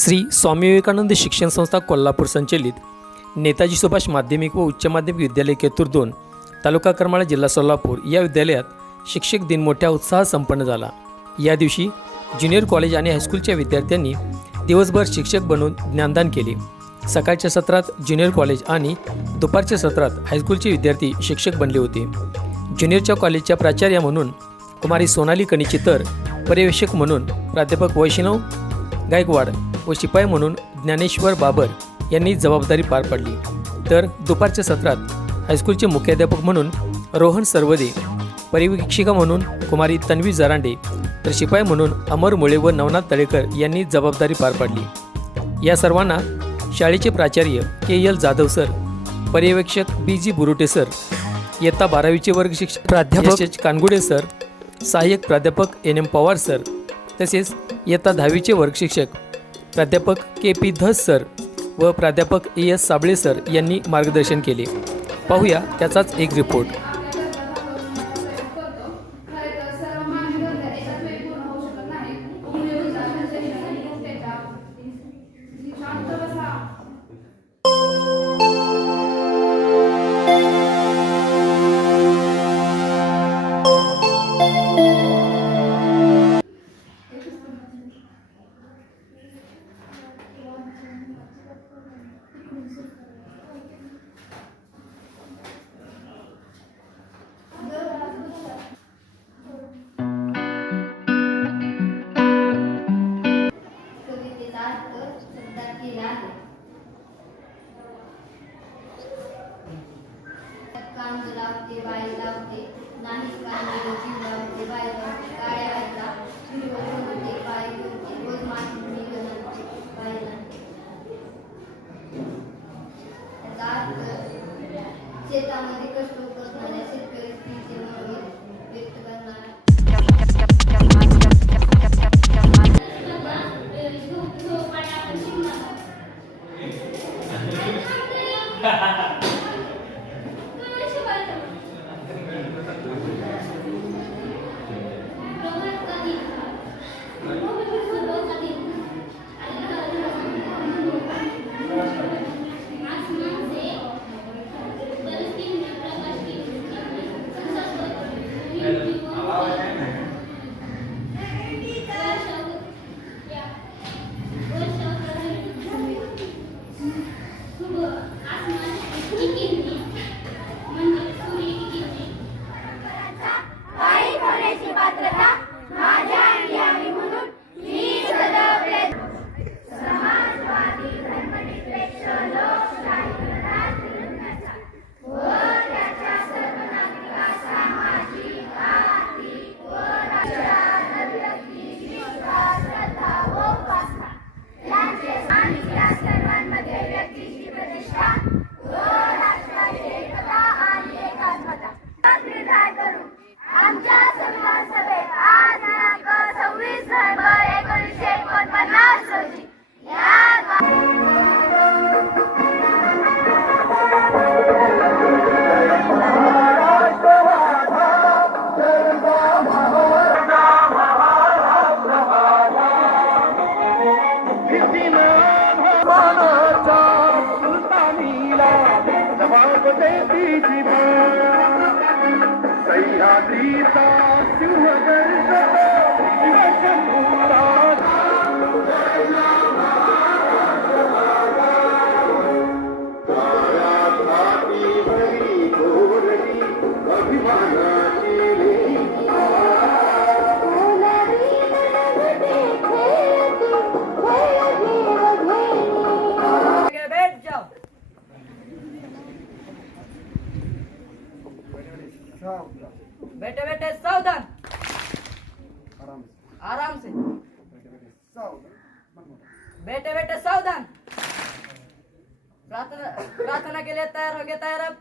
श्री स्वामी विवेकानंद शिक्षण संस्था कोल्हापूर संचलित नेताजी सुभाष माध्यमिक व उच्च माध्यमिक विद्यालय केतूर दोन तालुका करमाळा जिल्हा सोलापूर या विद्यालयात शिक्षक दिन मोठ्या उत्साहात संपन्न झाला. या दिवशी ज्युनियर कॉलेज आणि हायस्कूलच्या विद्यार्थ्यांनी दिवसभर शिक्षक बनून ज्ञानदान केले. सकाळच्या सत्रात ज्युनियर कॉलेज आणि दुपारच्या सत्रात हायस्कूलचे विद्यार्थी शिक्षक बनले होते. ज्युनियरच्या कॉलेजच्या प्राचार्या म्हणून कुमारी सोनाली कणीची तर पर्यवेक्षक म्हणून प्राध्यापक वैष्णव गायकवाड व शिपाई म्हणून ज्ञानेश्वर बाबर यांनी जबाबदारी पार पाडली. तर दुपारच्या सत्रात हायस्कूलचे मुख्याध्यापक म्हणून रोहन सरवदे पर्यवेक्षिका म्हणून कुमारी तन्वी जरांडे तर शिपाई म्हणून अमर मुळे व नवनाथ तळेकर यांनी जबाबदारी पार पाडली. या सर्वांना शाळेचे प्राचार्य के एल जाधव सर पर्यवेक्षक बी जी बुरुटे सर इयत्ता बारावीचे वर्ग शिक्षक प्राध्यापक एच कानगुडे सर सहाय्यक प्राध्यापक एन एम पवार सर तसेच इयत्ता दहावीचे वर्ग शिक्षक प्राध्यापक के पी धस सर व प्राध्यापक ए एस साबळे सर यांनी मार्गदर्शन केले. पाहूया त्याचाच एक रिपोर्ट कवितेचा अर्थ शब्दात केला आहे. कांद लावते बाई लावते नाही कांदे लावते बाई लावते काळ्या बैठे बैठे सावधान। आराम से। बैठे बैठे सावधान। प्रार्थना प्रार्थना के लिए तैयार हो गए तैयार अब।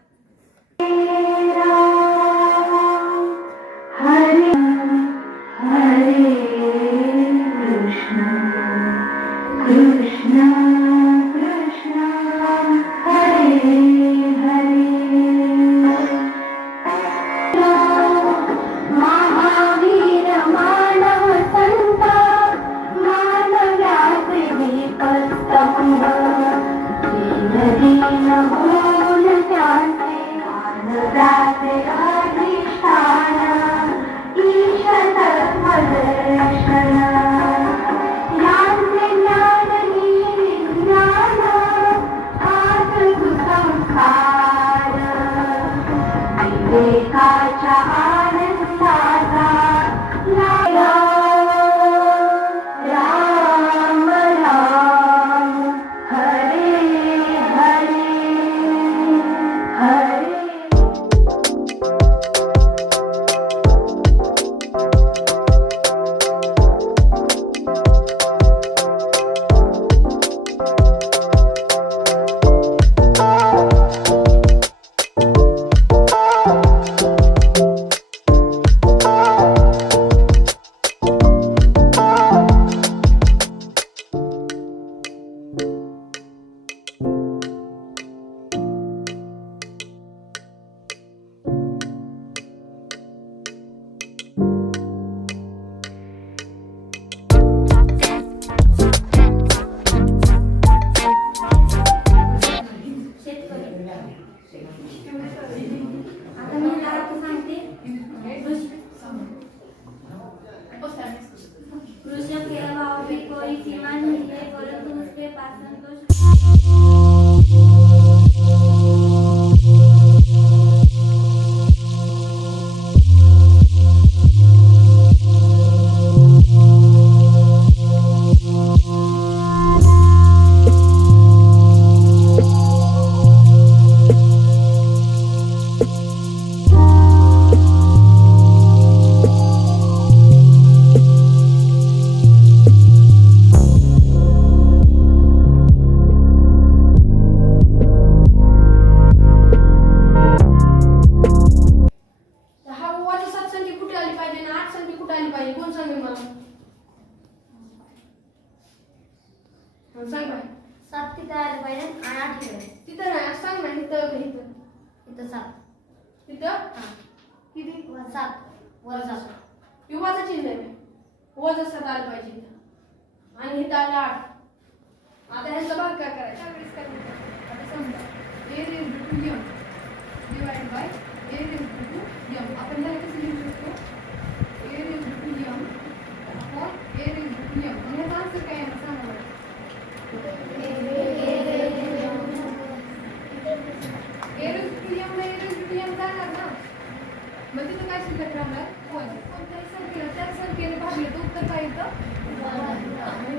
आपले डोकं काय तर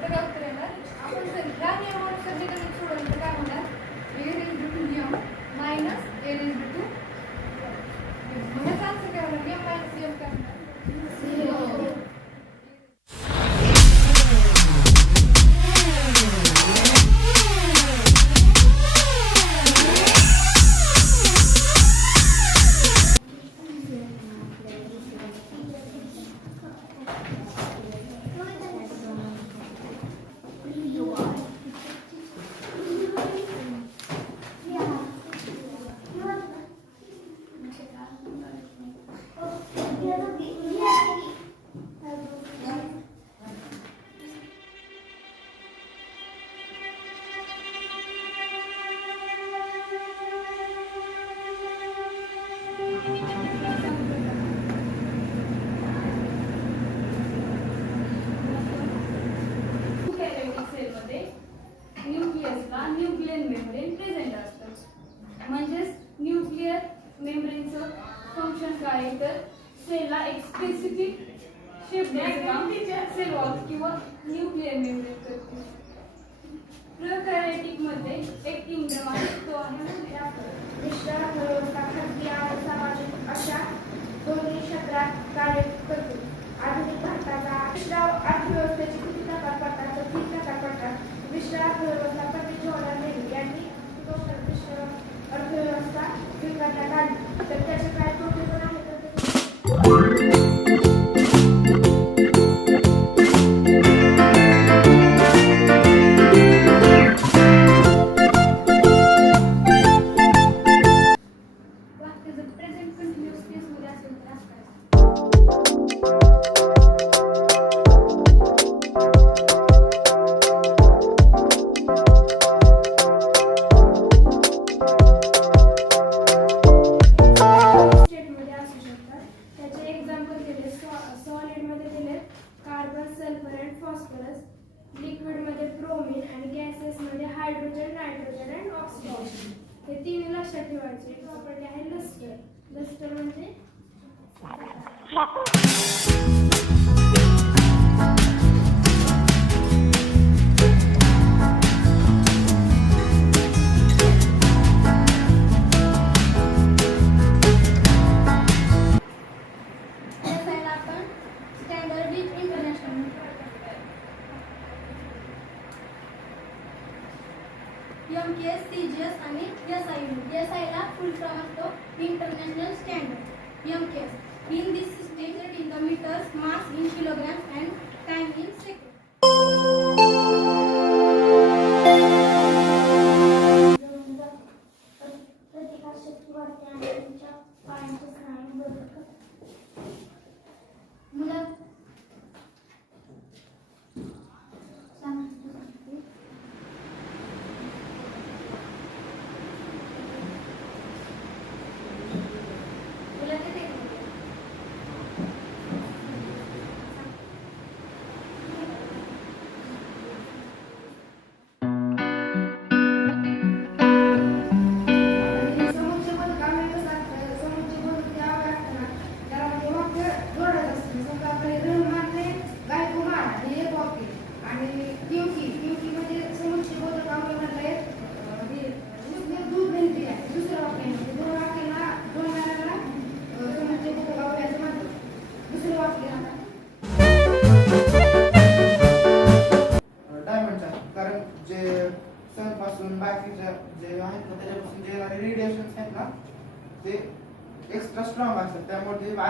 गावकर येणार आपण जर ह्या नियमानुसार निकाल सोडवलं तर काय होणार L is minus L is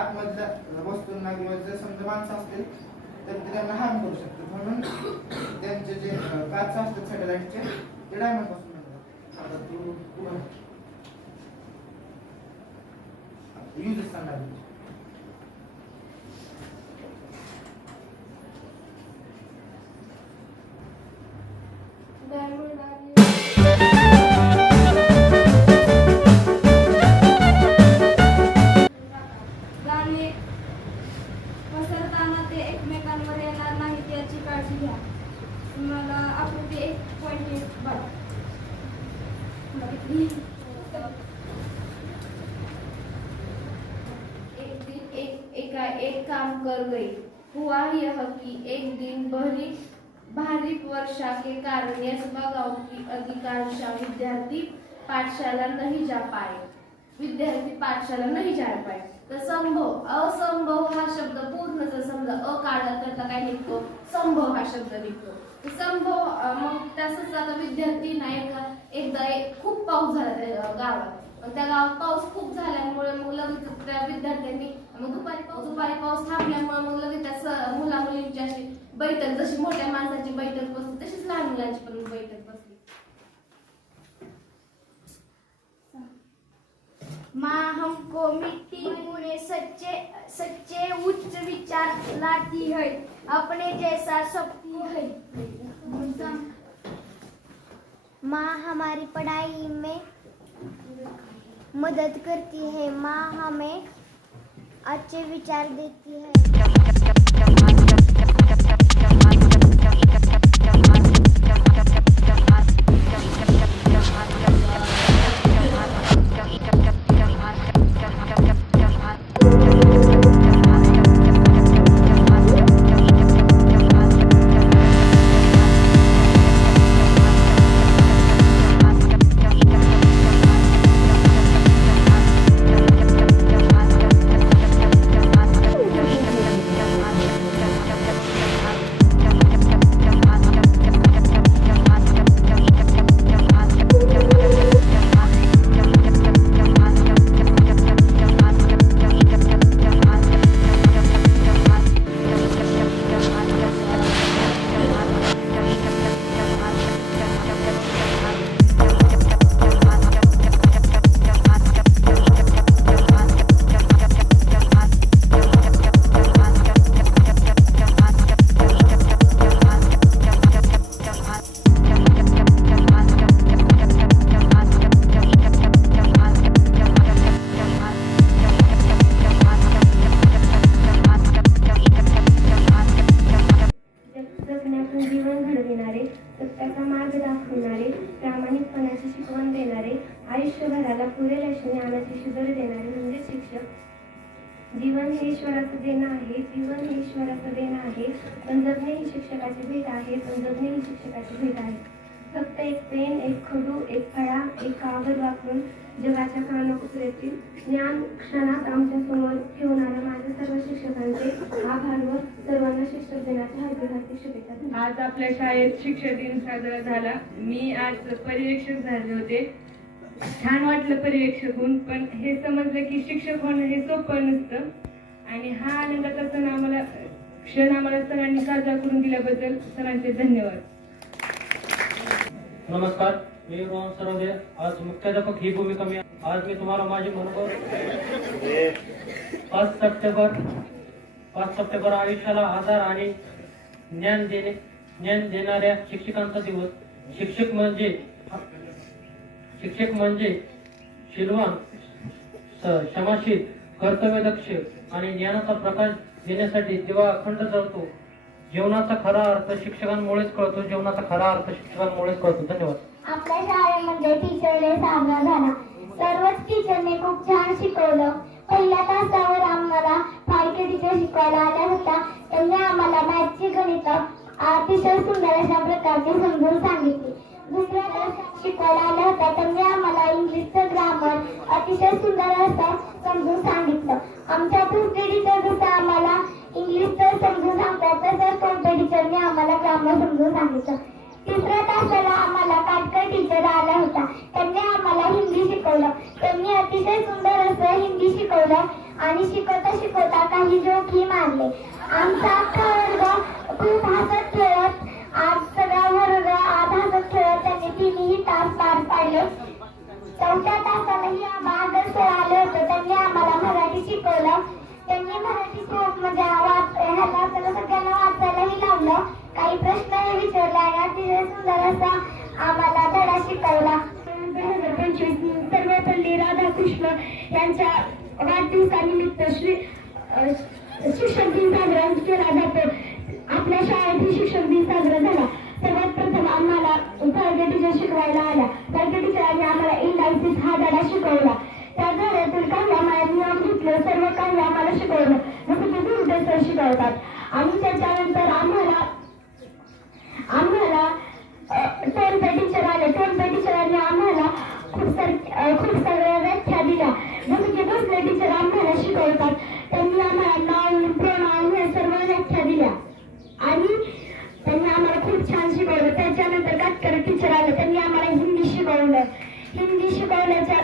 आतमधल्या वस्तूंना किंवा जर समजा माणसं असतील तर ते त्यांना हार्म करू शकतात. म्हणून त्यांचे जे काच असतात सॅटेलाइटचे ते डायमंडपासून बनतात. आता तू युजेस सांगा विद्यार्थी नाही नहीं पाय तर संभव असंभव हा शब्द पूर्ण जर समजा अ काढला तर त्याला काय निघतो संभव हा शब्द निघतो. संभव मग तसंच आता विद्यार्थी ना एका एकदा एक खूप पाऊस झाला त्या गावात. मग त्या गावात पाऊस खूप झाल्यामुळे मग लगेच त्या विद्यार्थ्यांनी मग दुपारी पाऊस दुपारी पाऊस थांबल्यामुळे मग लगेच त्या मुला मुलींची अशी बैठक जशी मोठ्या माणसाची बैठक बसते तशीच लहान मुलांची पण बैठक माँ हमको मिट्टी मुने सच्चे सच्चे उच्च विचार लाती है अपने जैसा सबकी है माँ हमारी पढ़ाई में मदद करती है. माँ हमें अच्छे विचार देती है. हे देणं आहे. पण ही शिक्षकाची भेट आहे पण ही शिक्षकाची भेट आहे फक्त एक पेन एक खडू एक फळा एक कागद वापरून जगाच्या कानाकोपऱ्यातील ज्ञान क्षणात आमच्यासमोर ठेवणाऱ्या माझ्या सर्व शिक्षकांचे आभार व सर्वांना शिक्षक दिनाच्या हार्दिक हार्दिक शुभेच्छा आज आपल्या शाळेत शिक्षक दिन साजरा झाला. मी आज पर्यवेक्षक झाले होते. छान वाटलं पर्यवेक्षक होऊन पण हे समजलं की शिक्षक होणं हे सोपं नसतं. आणि हा आनंदाचा सण आम्हाला क्षण आम्हाला सरांनी साजरा करून दिल्याबद्दल सरांचे धन्यवाद. नमस्कार मी रोहन सरोदे. आज मुख्याध्यापक ही भूमिका मी आज मी तुम्हाला माझे अनुभव पाच सप्टेंबर पाच सप्टेंबर आयुष्याला आधार आणि ज्ञान देणे ज्ञान देणाऱ्या शिक्षकांचा दिवस. शिक्षक म्हणजे शिक्षक म्हणजे शिलवान क्षमाशील कर्तव्यदक्ष आणि ज्ञानाचा प्रकाश देण्यासाठी तेव्हा अखंड जळतो जीवनाचा खरा अर्थ शिक्षकांमुळेच कळतो जीवनाचा खरा अर्थ शिक्षकांमुळेच कळतो. धन्यवाद. आपल्या शाळेमध्ये टीचरने सामना झाला. सर्वच टीचरने खूप छान शिकवलं. पहिल्या तासावर आम्हाला फाळके टीचर शिकवायला आल्या होत्या. त्यांनी आम्हाला मॅथची गणित अतिशय सुंदर अशा प्रकारचे समजून सांगितले. दुसऱ्या तास शिकवायला आल्या होत्या त्यांनी आम्हाला इंग्लिशचं ग्रामर अतिशय सुंदर असं समजून सांगितलं. आमच्या तृतीय टीचर जसं आम्हाला इंग्लिशचं समजून सांगतात जर कोणत्या टीचरने आम्हाला ग्रामर समजून सांगितलं. तिसऱ्या तासाला आम्हाला काटकर टीचर आला होता. त्यांनी आम्हाला हिंदी शिकवलं. त्यांनी अतिशय सुंदर असं हिंदी शिकवलं आणि शिकवता शिकवता काही जोखी मारले आमचा अख्खा वर्ग खूप हसत खेळत आज सगळा वर्ग आज हसत खेळत त्यांनी तिन्ही तास पार पाडले. चौथ्या तासालाही आम्हाला सर आले होते. त्यांनी आम्हाला मराठी शिकवलं. त्यांनी मराठी खूप म्हणजे वाच ह्याला आपल्याला सगळ्यांना वाचायलाही लावलं. काही प्रश्नही विचारले आणि अतिशय सुंदर असा आम्हाला धडा शिकवला. दोन हजार पंचवीस सर्वपल्ली राधाकृष्ण यांच्या वाढदिवसानिमित्त श्री शिक्षक दिन साजरा केला जातो. आपल्या शिक्षक दिन साजरा झाला. सर्वात प्रथम आम्हाला थर्ड टीचर शिकवायला आल्या. थर्ड टीचरांनी आम्हाला इलायसिस हा धडा शिकवला. त्या धड्यातील काही आम्हाला नियम घेतलं सर्व काही आम्हाला शिकवलं. जसं की गुरुदे सर शिकवतात. आणि त्याच्यानंतर आम्हाला आम्हाला टोलपे टीचर आले. टोलपे टीचरांनी आम्हाला खूप सर खूप सगळ्या व्याख्या दिल्या. जसं की भोसले टीचर आम्हाला शिकवतात. त्यांनी आम्हाला नाव प्रोनाउन हे सर्व व्याख्या दिल्या आणि त्यांनी आम्हाला खूप छान शिकवलं. त्याच्यानंतर काटकर टीचर आलं. त्यांनी आम्हाला हिंदी शिकवलं. हिंदी शिकवल्याच्या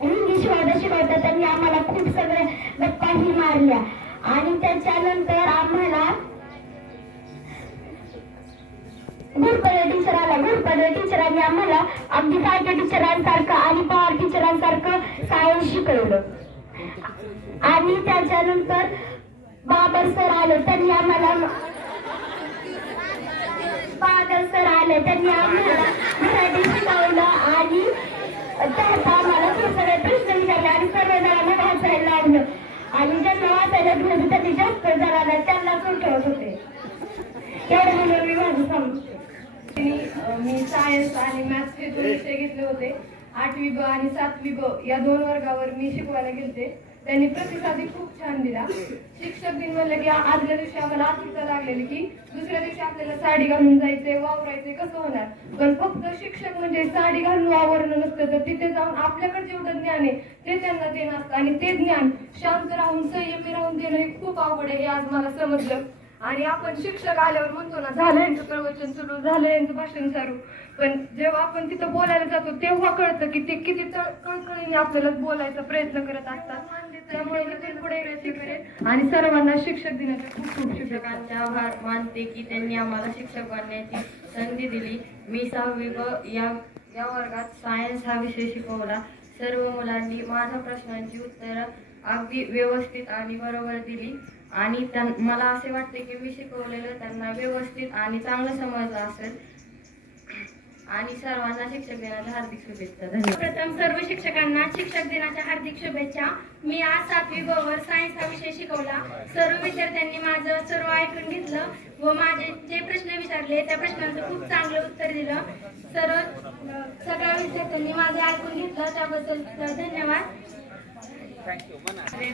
हिंदी शिकवता शिकवता त्यांनी आम्हाला खूप सगळ्या गप्पाही मारल्या. आणि त्याच्यानंतर आम्हाला गुरुपदे टीचर आला. गुरुपदे टीचरांनी आम्हाला अगदी सारख्या टीचरांसारखं आणि पवार टीचरांसारखं सायन्स शिकवलं. आणि त्याच्यानंतर बाबर सर आले. त्यांनी आम्हाला बादल सर आले त्यांनी आम्हाला मराठी शिकवलं आणि त्यात आम्हाला खूप सारे प्रश्न विचारले आणि सर्व जणांना वाचायला लागलं आणि ज्यांना वाचायला घेऊन त्यांनी जास्त जणांना त्यांना ठेवत होते. एवढं म्हणून मी माझं सांगते. मी सायन्स आणि मॅथ्स हे दोन विषय घेतले होते. आठवी ब आणि सातवी ब या दोन वर्गावर मी शिकवायला गेलते. त्यांनी प्रतिसादही खूप छान दिला. शिक्षक दिन म्हणलं की आदल्या दिवशी आम्हाला आतुरता लागलेली की दुसऱ्या दिवशी आपल्याला साडी घालून जायचंय वावरायचंय कसं होणार? पण फक्त शिक्षक म्हणजे साडी घालून वावरणं नसतं तर तिथे जाऊन आपल्याकडे जेवढं ज्ञान आहे ते त्यांना देणं असतं. आणि ते ज्ञान शांत राहून संयमी राहून देणं हे खूप आवड आहे हे आज मला समजलं. आणि आपण शिक्षक आल्यावर म्हणतो ना झालं यांचं प्रवचन सुरू झालं यांचं भाषण सुरू. पण जेव्हा आपण तिथं बोलायला जातो तेव्हा कळतं की ते किती तळ- कळकळीने आपल्याला बोलायचा प्रयत्न करत असतात. त्यामुळे मी पुढे करेन आणि सर्वांना शिक्षक दिनाच्या खूप खूप शिक्षकांचे आभार. मानते की त्यांनी आम्हाला शिक्षक बनण्याची संधी दिली. मी सहावी व या या वर्गात सायन्स हा विषय शिकवला. सर्व मुलांनी माझ्या प्रश्नांची उत्तरं अगदी व्यवस्थित आणि बरोबर दिली. आणि त्यां मला असे वाटते की मी शिकवलेलं त्यांना व्यवस्थित आणि चांगलं समजलं असेल. आणि सर्वांना शिक्षक दिनाच्या हार्दिक शुभेच्छा. धन्यवाद. प्रथम सर्व शिक्षकांना शिक्षक दिनाच्या हार्दिक शुभेच्छा. मी आज सातवी ब वर सायन्स हा विषय शिकवला. सर्व विद्यार्थ्यांनी माझं सर्व ऐकून घेतलं व माझे जे प्रश्न विचारले त्या प्रश्नांचं खूप चांगलं उत्तर दिलं. सर्व सगळ्या विद्यार्थ्यांनी माझं ऐकून घेतलं. त्याबद्दल धन्यवाद.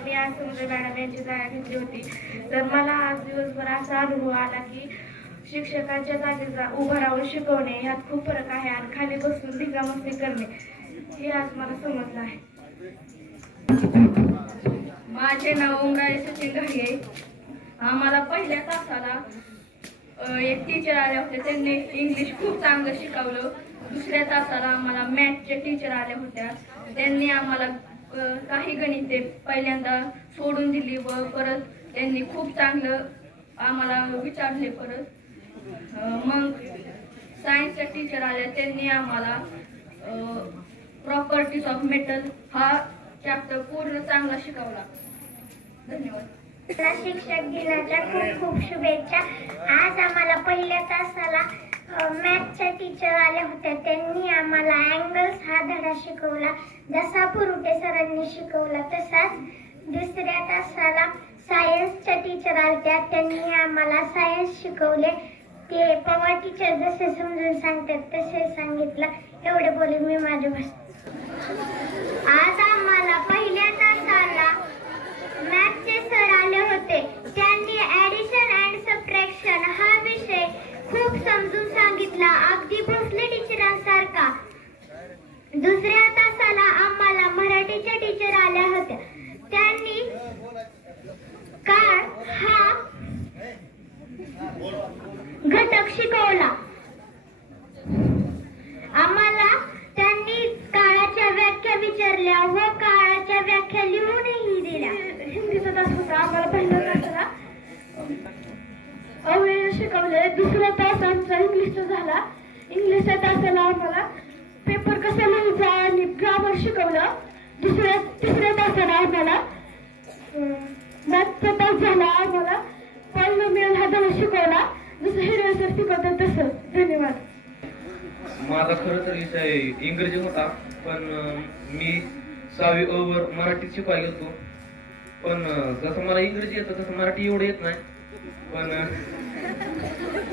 मी आज समुद्र मॅडम यांची जागा घेतली होती. तर मला आज दिवसभर असा अनुभव आला की शिक्षकाच्या जागेचा उभा राहून शिकवणे यात खूप फरक आहे. आणि खाली बसून धिंगामस्ती करणे हे आज मला समजलं आहे. माझे नाव ओंगाळे सचिन घाडगे आम्हाला पहिल्या तासाला एक टीचर आले होते. त्यांनी इंग्लिश खूप चांगलं शिकवलं. दुसऱ्या तासाला आम्हाला मॅथच्या टीचर आल्या होत्या. त्यांनी आम्हाला काही गणिते पहिल्यांदा सोडून दिली व परत त्यांनी खूप चांगलं आम्हाला विचारले परत. मग सायन्सच्या टीचर आल्या. त्यांनी आम्हाला प्रॉपर्टीज ऑफ मेटल हा चॅप्टर पूर्ण चांगला शिकवला. धन्यवाद. शिक्षक दिनाच्या खूप खूप शुभेच्छा. आज आम्हाला पहिल्या तासाला मॅथच्या टीचर आल्या होत्या. त्यांनी आम्हाला अँगल्स हा धडा शिकवला. जसा पुरुटे सरांनी शिकवला तसाच दुसऱ्या तासाला सायन्सच्या टीचर आल्या त्यांनी आम्हाला सायन्स शिकवले. ते पवार टीचर जसे समजून सांगतात तसे सांगितलं. एवढे बोलून मी माझे भाषण आज आम्हाला पहिल्या तासाला मॅथचे सर आले होते. त्यांनी ऍडिशन अँड सबट्रॅक्शन हा विषय खूप समजून सांगितला. अगदी भोसले टीचरांसारखा. दुसऱ्या तासाला आम्हाला मराठीच्या टीचर आल्या होत्या. त्यांनी काळ हा घटक शिकवला. आम्हाला त्यांनी काळाच्या व्याख्या विचारल्या व काळाच्या व्याख्या लिहूनही दिल्या. हिंदीचा तास होता आम्हाला पहिला तासाला अवयव शिकवले दुसरा तास आमचा इंग्लिशचा झाला. इंग्लिशचा तासाला आम्हाला पेपर कसा लिहायचा आणि ग्रामर शिकवलं. दुसऱ्या तिसऱ्या तासाला आम्हाला मॅथचा तास झाला. आम्हाला पॉलिनोमियल हाताला शिकवला जसं हिरवे सर शिकवतात तसं. धन्यवाद. माझा खरं तर विषय इंग्रजी होता पण मी सहावी ओवर मराठीत शिकवायला होतो. पण जसं मला इंग्रजी येतं तसं मराठी एवढं येत नाही. पण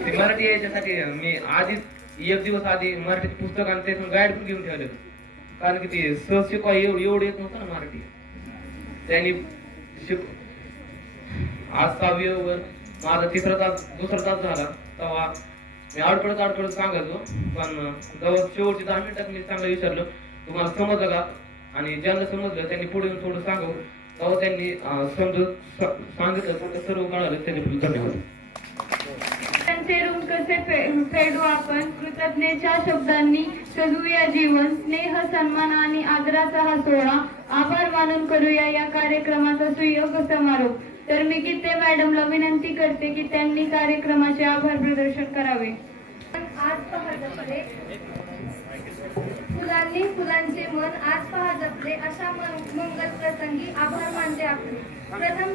ते मराठी यायच्यासाठी मी आधीच एक दिवस आधी मराठीत पुस्तक आणि त्यातून गाईड पण घेऊन ठेवले कारण की ते सहज शिकवा एवढं एवढं येत नव्हतं ना मराठी. त्यांनी शिक आज सहावी ओवर माझा तिसरा तास दुसरा तास झाला. तेव्हा मी अडकडत अडकडत सांगायचो पण जवळ शेवटची दहा मिनिटात मी चांगलं विचारलं तुम्हाला समजलं का? आणि ज्यांना समजलं त्यांनी पुढे येऊन थोडं सांगू. तेव्हा त्यांनी अं, समजून सांगितलं तर सर्व कळालं. त्यांनी पुढे धन्यवाद. त्यांचे ऋण कसे फेडू आपण? कृतज्ञतेच्या शब्दांनी सजूया जीवन. स्नेह सन्मान आणि आदराचा हा सोहळा आभार मानून करूया. या कार्यक्रमाचा सुयोग समारोप. तर मी गीते मॅडमला विनंती करते की त्यांनी कार्यक्रमाचे आभार प्रदर्शन करावे. आज पहा जपले. फुलांनी फुलांचे मन आज पहा जपले. अशा मंगल प्रसंगी आभार मानते आपले प्रथम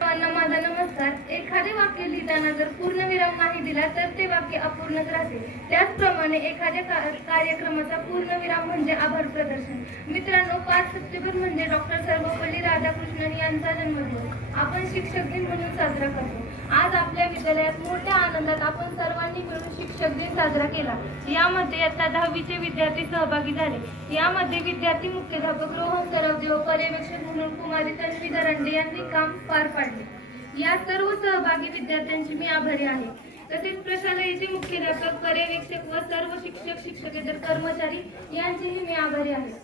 माझा नमस्कार. एखादे वाक्य लिहिताना जर पूर्णविराम नाही दिला तर ते वाक्य अपूर्णच राहते. त्याचप्रमाणे एखाद्या कार्यक्रमाचा कार्यक्रमाचा पूर्णविराम म्हणजे आभार प्रदर्शन. मित्रांनो पाच सप्टेंबर म्हणजे डॉक्टर सर्वपल्ली राधाकृष्णन यांचा जन्मदिवस आपण शिक्षक दिन म्हणून साजरा करतो. आज आपल्या विद्यालयात मोठ्या आनंदात आपण सर्वांनी मिळून शिक्षक दिन साजरा केला. यामध्ये आता दहावीचे विद्यार्थी सहभागी झाले. यामध्ये विद्यार्थी मुख्याध्यापक रोहन सरवदेव पर्यवेक्षक म्हणून कुमारी तन्वी दरंडे यांनी काम पार पाडले. या सर्व सहभागी विद्यार्थ्यांची मी आभारी आहे. तसेच प्रशालेचे मुख्याध्यापक पर्यवेक्षक व सर्व शिक्षक शिक्षकेतर कर्मचारी यांचेही मी आभारी आहे.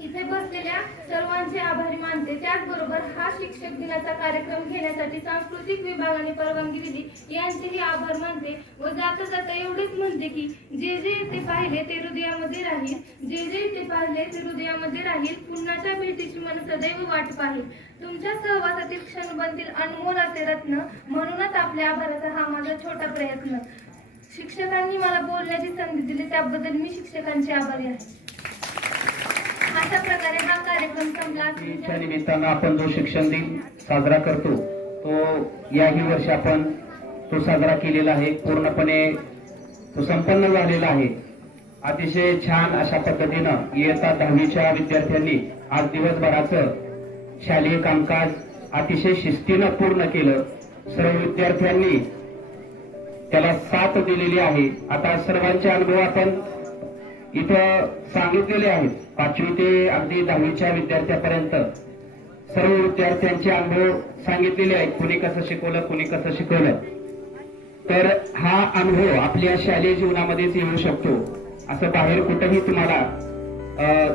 इथे बसलेल्या सर्वांचे आभारी मानते. त्याचबरोबर हा शिक्षक दिनाचा कार्यक्रम घेण्यासाठी सांस्कृतिक विभागाने परवानगी दिली. यांचेही आभार मानते. व जाता जाता एवढेच म्हणते की जे जे इथे पाहिले ते हृदयामध्ये राहील. जे जे इथे पाहिले ते हृदयामध्ये राहील. पुन्हाच्या भेटीची मन सदैव वाट पाहिल. तुमच्या सहवासातील क्षण बनतील अनमोल असे रत्न म्हणूनच आपल्या आभाराचा हा माझा छोटा प्रयत्न. शिक्षकांनी मला बोलण्याची संधी दिली. त्याबद्दल मी शिक्षकांचे आभारी आहे. अशा प्रकारे हा कार्यक्रम संपला. निमित्तानं आपण जो शिक्षण दिन साजरा करतो तो याही वर्षी आपण तो साजरा केलेला आहे. पूर्णपणे तो संपन्न झालेला आहे. अतिशय छान अशा पद्धतीनं इयत्ता दहावीच्या विद्यार्थ्यांनी आज दिवसभराचं शालेय कामकाज अतिशय शिस्तीनं पूर्ण केलं. सर्व विद्यार्थ्यांनी त्याला साथ दिलेली आहे. आता सर्वांचे अनुभव आपण इथं सांगितलेले आहेत. पाचवी ते अगदी दहावीच्या विद्यार्थ्यापर्यंत सर्व विद्यार्थ्यांचे अनुभव सांगितलेले आहेत. कुणी कसं शिकवलं कुणी कसं शिकवलं. तर हा अनुभव आपल्या शालेय जीवनामध्येच येऊ शकतो असं बाहेर कुठंही तुम्हाला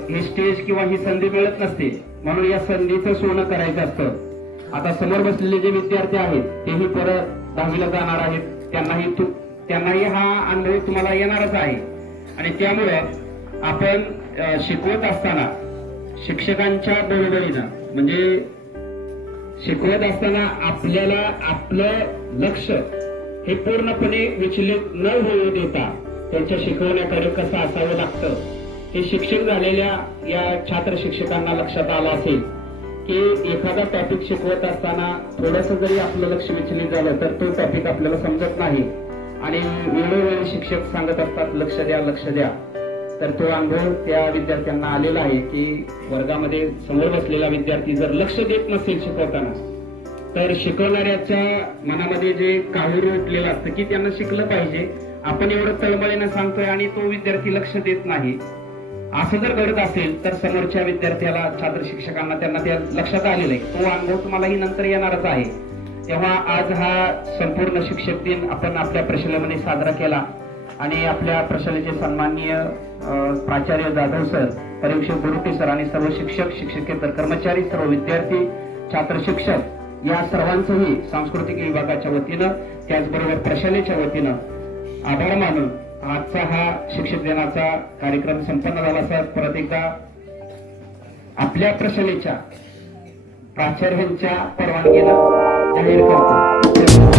ही स्टेज किंवा ही संधी मिळत नसते. म्हणून या संधीचं सोनं करायचं असतं. आता समोर बसलेले जे विद्यार्थी आहेत तेही परत दहावीला जाणार आहेत. त्यांनाही त्यांनाही हा अनुभव तुम्हाला येणारच आहे. आणि त्यामुळे आपण शिकवत असताना शिक्षकांच्या बरोबरीनं म्हणजे शिकवत असताना आपल्याला आपलं लक्ष हे पूर्णपणे विचलित न होऊ देता त्यांच्या शिकवण्याकडे कसं असावं लागतं हे शिक्षक झालेल्या या छात्र शिक्षकांना लक्षात आलं असेल की एखादा टॉपिक शिकवत असताना थोडस जरी आपलं लक्ष विचलित झालं तर तो टॉपिक आपल्याला समजत नाही. आणि वेळोवेळी शिक्षक सांगत असतात लक्ष द्या लक्ष द्या. तर तो अनुभव त्या विद्यार्थ्यांना आलेला आहे की वर्गामध्ये समोर बसलेला विद्यार्थी जर लक्ष देत नसेल शिकवताना तर शिकवणाऱ्याच्या मनामध्ये जे काहूर उठलेलं असतं की त्यांना शिकलं पाहिजे. आपण एवढं तळमळीनं सांगतोय आणि तो विद्यार्थी लक्ष देत नाही. असं जर घडत असेल तर समोरच्या विद्यार्थ्याला छात्र शिक्षकांना त्यांना त्या लक्षात आलेलं आहे. तो अनुभव तुम्हालाही नंतर येणारच आहे. तेव्हा आज हा संपूर्ण शिक्षक दिन आपण आपल्या प्रशालेमध्ये साजरा केला. आणि आपल्या प्रशालेचे सन्माननीय प्राचार्य जाधव सर परीक्षक गुरुटे सर आणि सर्व शिक्षक शिक्षकेतर कर्मचारी सर्व विद्यार्थी छात्र शिक्षक या सर्वांचंही सांस्कृतिक विभागाच्या वतीनं त्याचबरोबर प्रशालेच्या वतीनं आभार मानून आजचा हा शिक्षक दिनाचा कार्यक्रम संपन्न झाला. सर परत एकदा आपल्या प्रशालेच्या प्राचार्यांच्या परवानगीला जाहीर करतो.